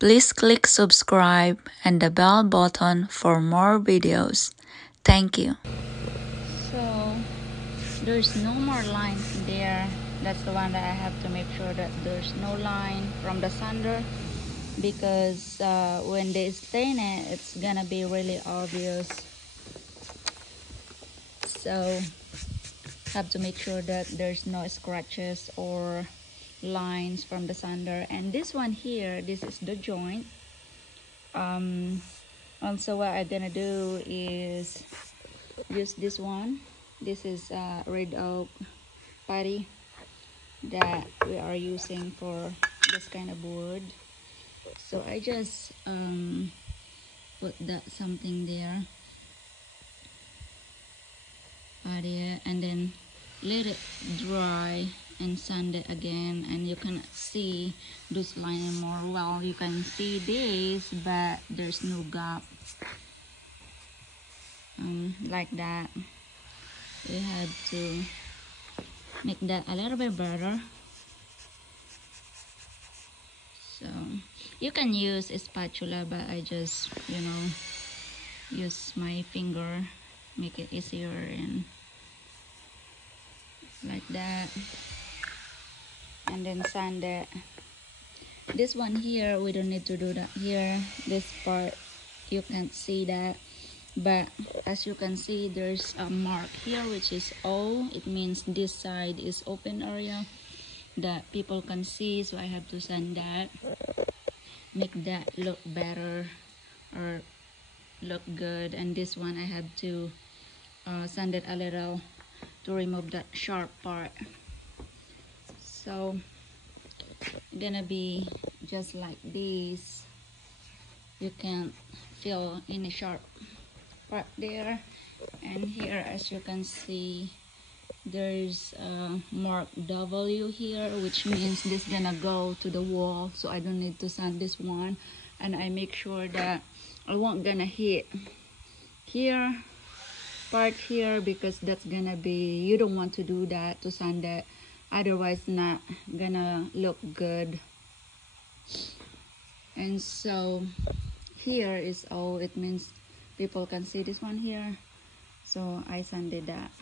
Please click subscribe and the bell button for more videos. Thank you. So there's no more lines there. That's the one that I have to make sure that there's no line from the sander, because when they stain it, it's gonna be really obvious. So have to make sure that there's no scratches or lines from the sander. And this one here, this is the joint. Also what I'm gonna do is use this one. This is red oak putty that we are using for this kind of wood. So I just put that something there, putty, and then let it dry and sand it again, and you can see those lines more well. You can see this, but there's no gap. Like that. We have to make that a little bit better. So you can use a spatula, but I just, use my finger, make it easier, and like that, and then sand it. This one here, we don't need to do that here. This part, you can't see that, but as you can see, there's a mark here which is O. It means this side is open area that people can see, so I have to sand that, make that look better or look good. And this one I have to sand it a little to remove that sharp part. So gonna be just like this. You can feel any sharp part there. And here, as you can see, there's a mark W here, which means this gonna go to the wall, so I don't need to sand this one. And I make sure that I won't gonna hit here, part here, because that's gonna be, you don't want to do that, to sand it, otherwise not gonna look good. And so here is O. It means people can see this one here, so I sanded that.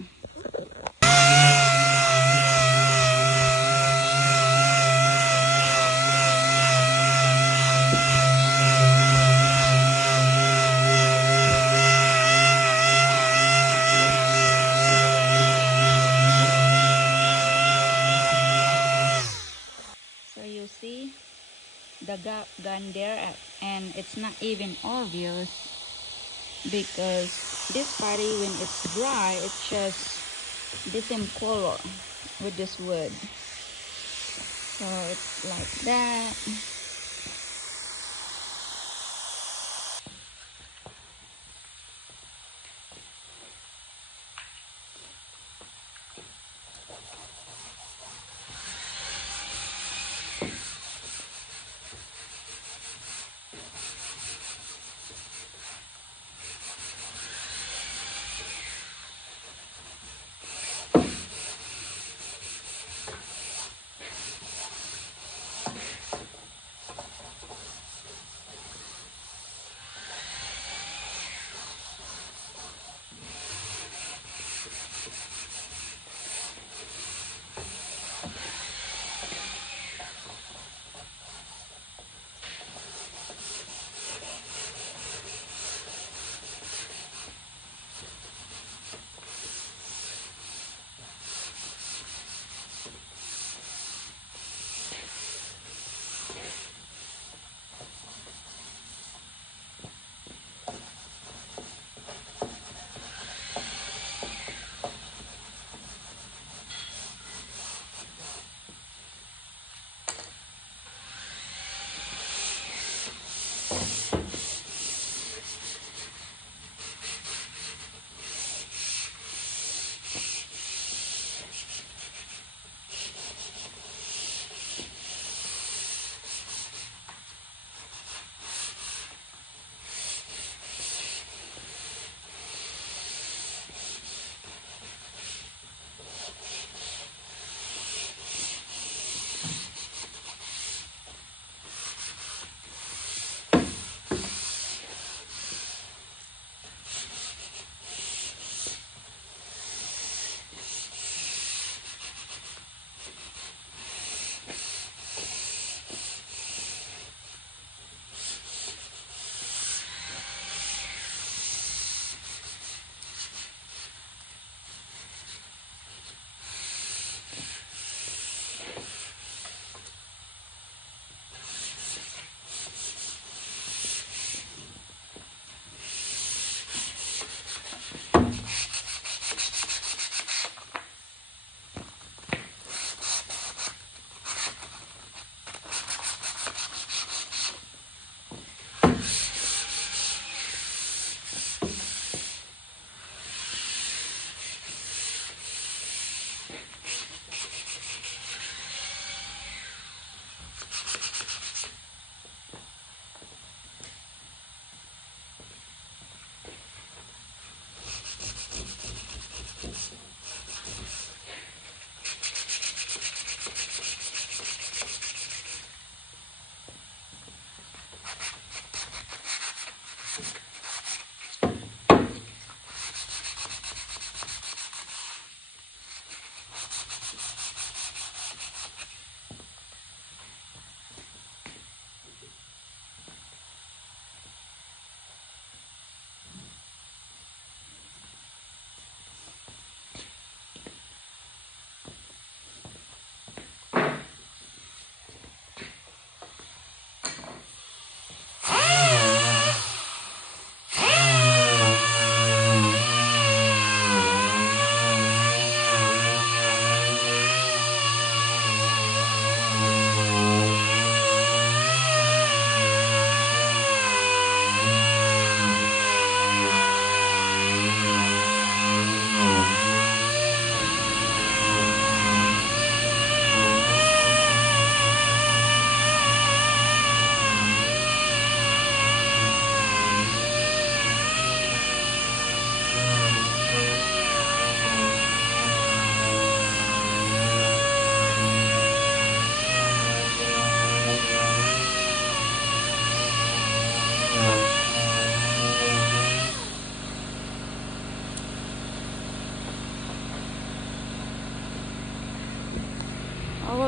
So you see the gap gone there, and it's not even obvious, because this putty, when it's dry, it's just the same color with this wood. So it's like that.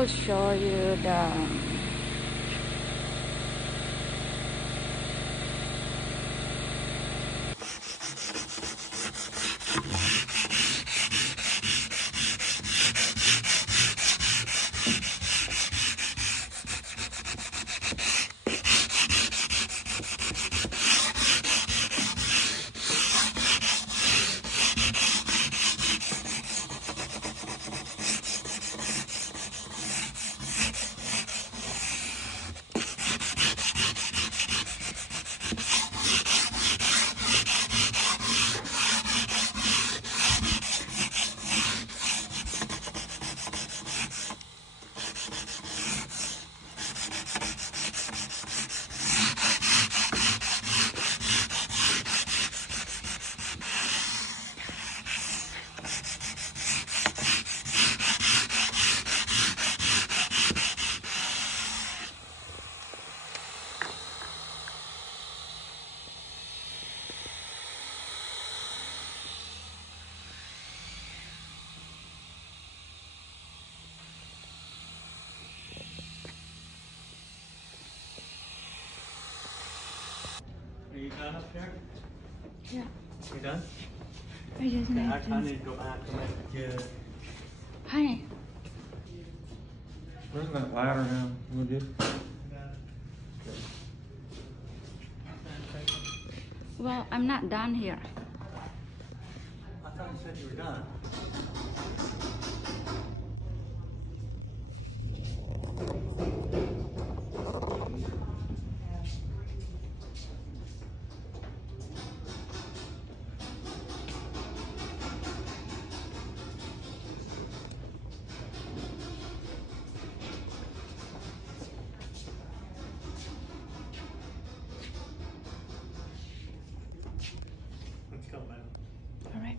will show you the Are you done up there? yeah. You done? I just Okay, need I to. need to go back to make the kid. Honey, Where's that ladder now? We'll do. well, I'm not done here. I thought you said you were done. Let's go, man. All right.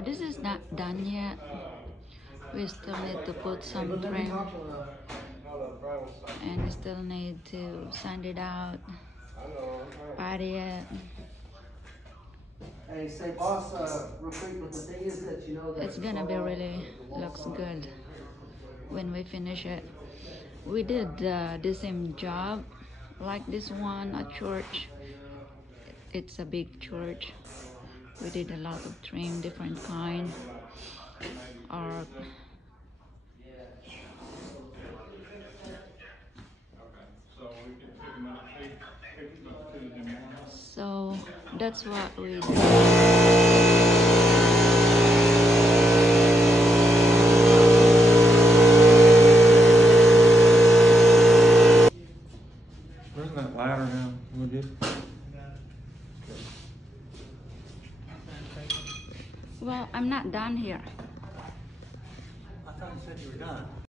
So this is not done yet. We still need to put some trim and we still need to sand it out, patty it. Hey, say boss, real quick, but the thing is that you know that It's gonna be really looks good when we finish it. We did the same job like this one at church. It's a big church. We did a lot of trim, different kind. Or so that's what we did. Bring that ladder down, would you? Well, I'm not done here. I thought you said you were done.